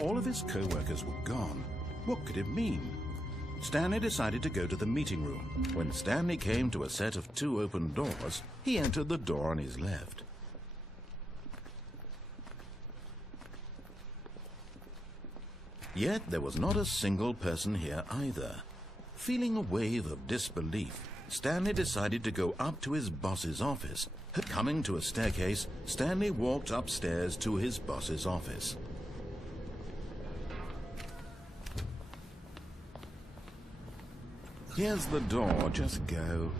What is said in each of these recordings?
All of his co-workers were gone. What could it mean? Stanley decided to go to the meeting room. When Stanley came to a set of 2 open doors, he entered the door on his left. Yet there was not a single person here either. Feeling a wave of disbelief, Stanley decided to go up to his boss's office. Coming to a staircase, Stanley walked upstairs to his boss's office. Here's the door, just go.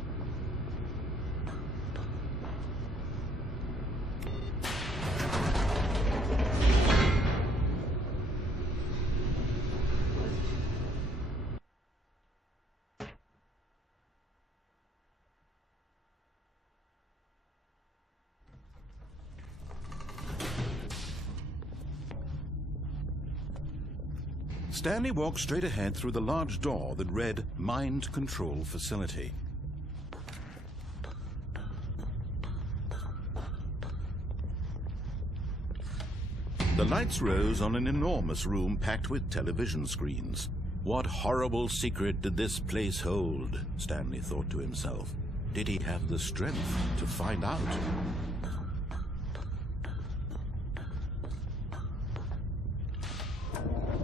Stanley walked straight ahead through the large door that read Mind Control Facility. The lights rose on an enormous room packed with television screens. What horrible secret did this place hold? Stanley thought to himself. Did he have the strength to find out?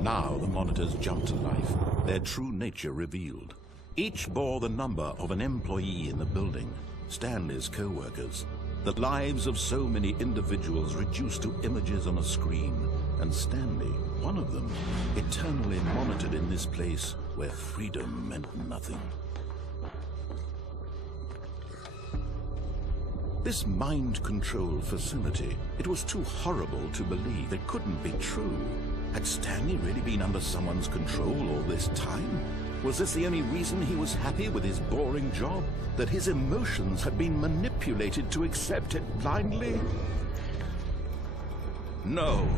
Now the monitors jumped to life, their true nature revealed. Each bore the number of an employee in the building, Stanley's co-workers. The lives of so many individuals reduced to images on a screen, and Stanley, one of them, eternally monitored in this place where freedom meant nothing. This mind control facility, it was too horrible to believe. It couldn't be true. Had Stanley really been under someone's control all this time? Was this the only reason he was happy with his boring job? That his emotions had been manipulated to accept it blindly? No,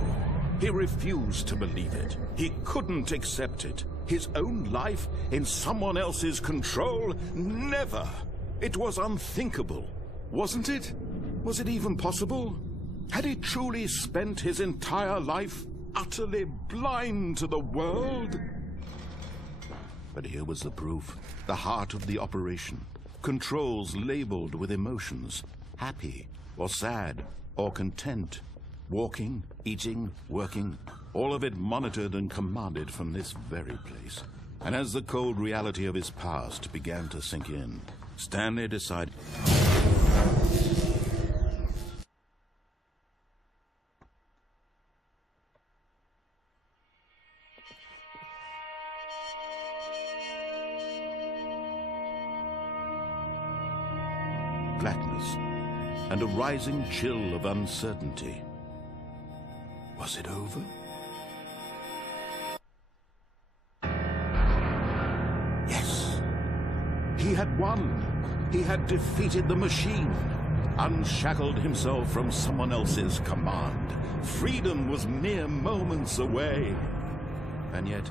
he refused to believe it. He couldn't accept it. His own life in someone else's control? Never! It was unthinkable, wasn't it? Was it even possible? Had he truly spent his entire life utterly blind to the world? But here was the proof, the heart of the operation. Controls labeled with emotions, happy or sad or content. Walking, eating, working, all of it monitored and commanded from this very place. And as the cold reality of his past began to sink in, Stanley decided... blackness, and a rising chill of uncertainty. Was it over? Yes! He had won! He had defeated the machine, unshackled himself from someone else's command. Freedom was mere moments away. And yet,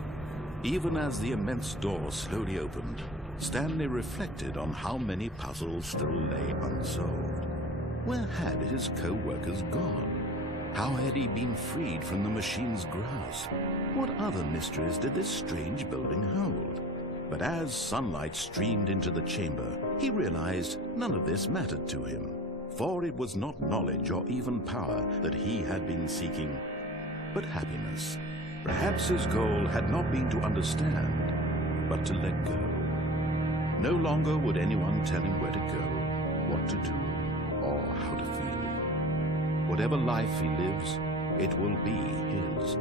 even as the immense door slowly opened, Stanley reflected on how many puzzles still lay unsolved. Where had his co-workers gone? How had he been freed from the machine's grasp? What other mysteries did this strange building hold? But as sunlight streamed into the chamber, he realized none of this mattered to him, for it was not knowledge or even power that he had been seeking, but happiness. Perhaps his goal had not been to understand, but to let go. No longer would anyone tell him where to go, what to do, or how to feel. Whatever life he lives, it will be his.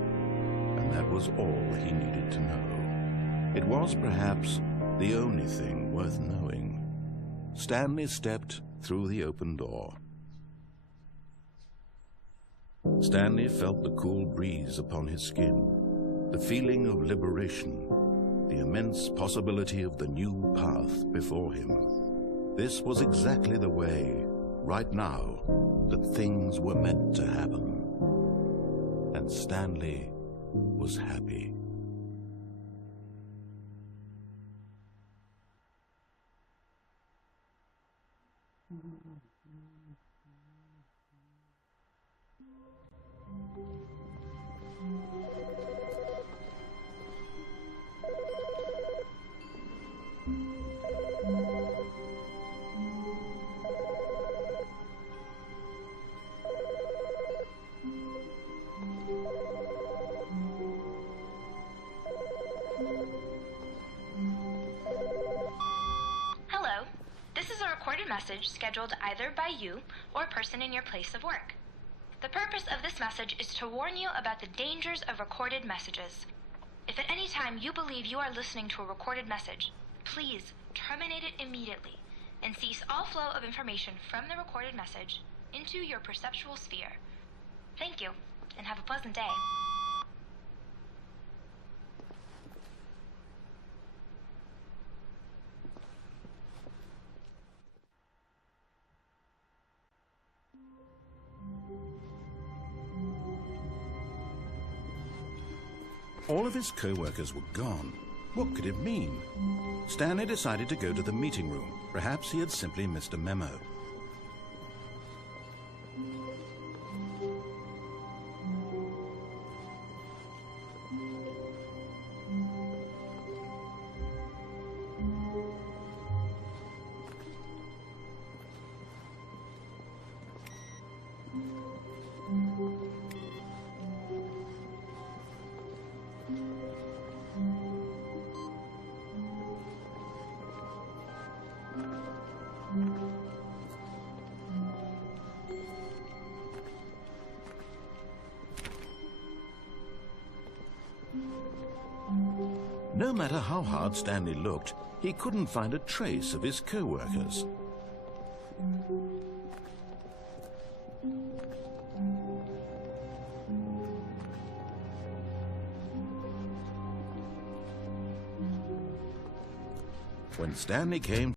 And that was all he needed to know. It was perhaps the only thing worth knowing. Stanley stepped through the open door. Stanley felt the cool breeze upon his skin, the feeling of liberation, the immense possibility of the new path before him. This was exactly the way, right now, that things were meant to happen. And Stanley was happy. message scheduled either by you or a person in your place of work. The purpose of this message is to warn you about the dangers of recorded messages. If at any time you believe you are listening to a recorded message, please terminate it immediately and cease all flow of information from the recorded message into your perceptual sphere. Thank you, and have a pleasant day. All of his co-workers were gone. What could it mean? Stanley decided to go to the meeting room. Perhaps he had simply missed a memo. No matter how hard Stanley looked, he couldn't find a trace of his co-workers. When Stanley came